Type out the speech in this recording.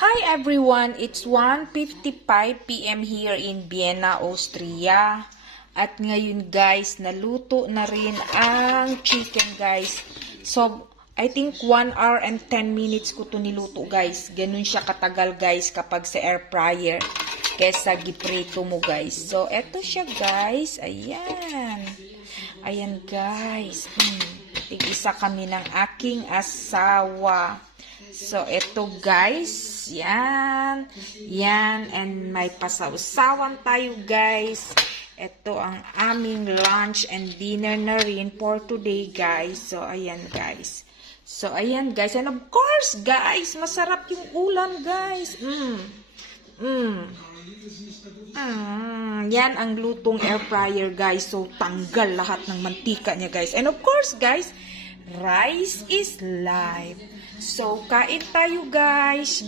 Hi everyone, it's 1:55 p.m. here in Vienna, Austria. At ngayon guys, naluto na rin ang chicken guys. So, I think 1 hour and 10 minutes ko to niluto guys. Ganun siya katagal guys kapag sa air fryer kesa giprito mo guys. So, eto siya guys. Ayan. Ayan guys. Tig-isa kami ng aking asawa. So, ito guys, yan, and may pasawsawan tayo guys. Ito ang aming lunch and dinner na rin for today guys. So, ayan guys. So, ayan guys, and of course guys, masarap yung ulam guys. Yan ang lutong air fryer guys. So, tanggal lahat ng mantika niya guys. And of course guys, rice is life. So, kain tayo guys.